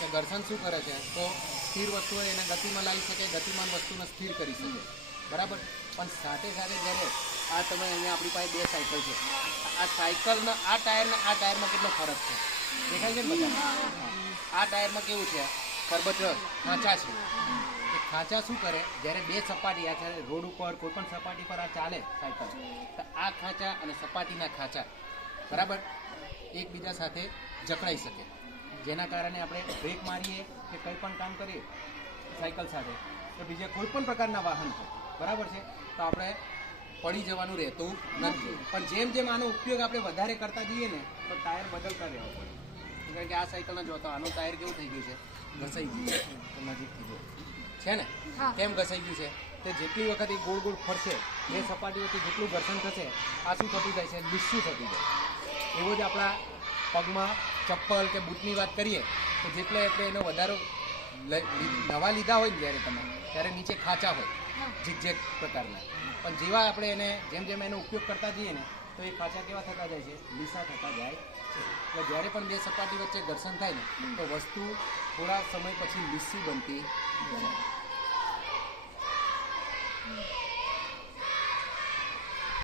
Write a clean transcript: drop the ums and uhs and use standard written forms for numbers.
કે ઘર્ષણ શું કરે છે તો સ્થિર વસ્તુઓ એને ગતિમાં લાવી શકે, ગતિમાન વસ્તુને સ્થિર કરી શકે, બરાબર. પણ સાથે સાથે જ્યારે આ તમે અહીંયા આપણી પાસે 2 સાયકલ છે, આ સાયકલના આ ટાયરમાં કેટલો ફરક છે દેખાય છે ને બધા? આ ટાયરમાં કેવું છે, ખરબચડા ખાંચા છે. એ ખાંચા શું કરે, જ્યારે 2 સપાટી આ છે રોડ ઉપર કોઈ પણ સપાટી પર આ ચાલે સાયકલ, તો આ ખાંચા અને સપાટીના ખાંચા બરાબર એકબીજા સાથે જકડાઈ શકે, જેના કારણે આપણે બ્રેક મારીએ કે કંઈ પણ કામ કરીએ સાયકલ સાથે તો બીજા કોઈ પણ પ્રકારના વાહન પર બરાબર છે તો આપણે પડી જવાનું રહેતું નથી. પણ જેમ જેમ આનો ઉપયોગ આપણે વધારે કરતા જઈએ ને તો ટાયર બદલતા રહેવા પડે. કારણ કે આ સાયકલના જો તો આનું ટાયર કેવું થઈ ગયું છે, ઘસાઈ ગયું છે. તો નજીકથી જો છે ને કેમ ઘસાઈ ગયું છે, તે જેટલી વખત એ ગોળ ગોળ ફરશે એ સપાટીઓથી જેટલું ઘર્ષણ થશે આ શું થતું જાય છે, લીસું થતું જાય. એવો જ આપણા પગમાં ચપ્પલ કે બૂટની વાત કરીએ તો જેટલે એટલે એનો વધારો નવા લીધા હોય ને જ્યારે તમે ત્યારે નીચે ખાંચા હોય ઝીકઝેક પ્રકારના, પણ જેવા આપણે એને જેમ જેમ એનો ઉપયોગ કરતા જઈએ ને તો એ ખાંચા કેવા થતા જાય છે, લીસા થતા જાય છે. એટલે જ્યારે પણ 2 સપાટી વચ્ચે ઘર્ષણ થાય ને તો વસ્તુ થોડા સમય પછી લીસી બનતી જાય.